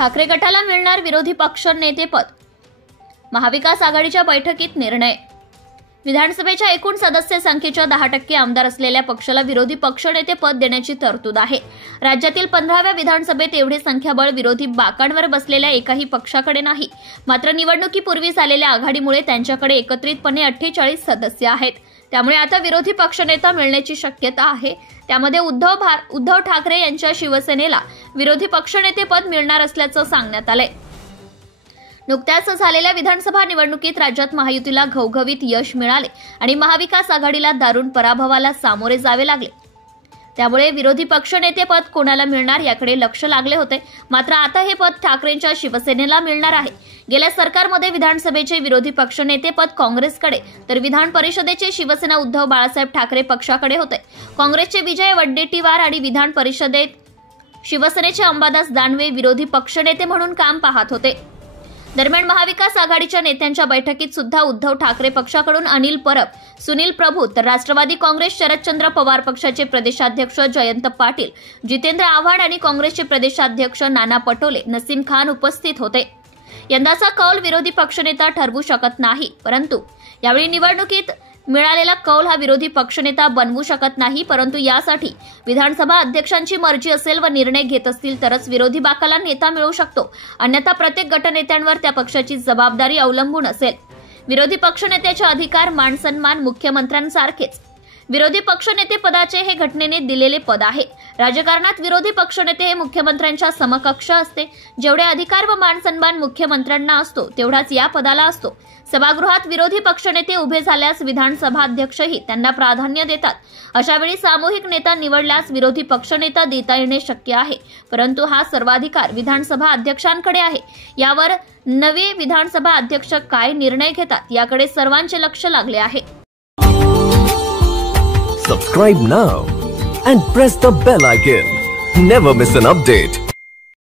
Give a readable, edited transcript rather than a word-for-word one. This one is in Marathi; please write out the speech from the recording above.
ठाकरे गटाला मिळणार विरोधी पक्ष नेतेपद, महाविकास आघाडीच्या बैठकीत निर्णय। विधानसभेच्या एकूण सदस्य संख्येच्या 10% आमदार असलेल्या पक्षाला विरोधी पक्षनेते पद देण्याची तरतूद आहे। राज्यातील 15व्या विधानसभेत एवढे संख्याबळ विरोधी बाकांवर बसलेल्या एकाही पक्षाकडे नाही। मात्र निवडणुकीपूर्वी झालेल्या आघाडीमुळे त्यांच्याकडे एकत्रितपणे 48 सदस्य आहेत। त्यामुळे आता विरोधी पक्षनेता मिळण्याची शक्यता आहे। त्यामध्ये उद्धव ठाकरे यांच्या शिवसेनेला विरोधी पक्षनेते पद मिळणार असल्याचं सांगण्यात आलंय। नुकत्याच झालेल्या विधानसभा निवडणुकीत राज्यात महायुतीला घवघवीत यश मिळाले आणि महाविकास आघाडीला दारुण पराभवाला सामोरे जावे लागले। त्यामुळे विरोधी पक्षनेतेपद कोणाला मिळणार याकडे लक्ष लागले होते। मात्र आता हे पद ठाकरेंच्या शिवसेनेला मिळणार आहे। गेल्या सरकारमध्ये विधानसभेचे विरोधी पक्षनेतेपद काँग्रेसकडे तर विधान परिषदेचे शिवसेना उद्धव बाळासाहेब ठाकरे पक्षाकडे होते। काँग्रेसचे विजय वडेट्टीवार आणि विधान परिषदेत शिवसेनेचे अंबादास दानवे विरोधी पक्षनेते म्हणून काम पाहत होते। दरम्यान महाविकास आघाडीच्या नेत्यांच्या बैठकीत सुद्धा उद्धव ठाकरे पक्षाकडून अनिल परब, सुनील प्रभू तर राष्ट्रवादी काँग्रेस शरदचंद्र पवार पक्षाचे प्रदेशाध्यक्ष जयंत पाटील, जितेंद्र आव्हाड आणि काँग्रेसचे प्रदेशाध्यक्ष नाना पटोले, नसीम खान उपस्थित होते। यंदाचा कौल विरोधी पक्षनेता ठरवू शकत नाही, परंतु यावेळी निवडणुकीत मिळालेला कौल हा विरोधी पक्षनेता बनवू शकत नाही। परंतु यासाठी विधानसभा अध्यक्षांची मर्जी असेल व निर्णय घेत असतील तरच विरोधी बाकाला नेता मिळू शकतो, अन्यथा प्रत्येक गटनेत्यांवर त्या पक्षाची जबाबदारी अवलंबून असेल। विरोधी पक्षनेत्याचे अधिकार मान सन्मान मुख्यमंत्र्यांसारखेच विरोधी पक्षनेते पदाचे हे घटनेने दिलेले पद आहे। राजकारणात विरोधी पक्षनेते हे मुख्यमंत्र्यांच्या समकक्ष असते। जेवढे अधिकार व मान सन्मान मुख्यमंत्र्यांना असतो तेवढाच या पदाला असतो। सभागृहात विरोधी पक्षनेते उभे झाल्यास विधानसभा अध्यक्षही त्यांना प्राधान्य देतात। अशा वेळी सामूहिक नेता निवडल्यास विरोधी पक्षनेता देता येणे शक्य आहे, परंतु हा सर्वाधिकार विधानसभा अध्यक्षांकडे आहे। यावर नवे विधानसभा अध्यक्ष काय निर्णय घेतात याकडे सर्वांचे लक्ष लागले आहे। Subscribe now and press the bell icon. Never miss an update.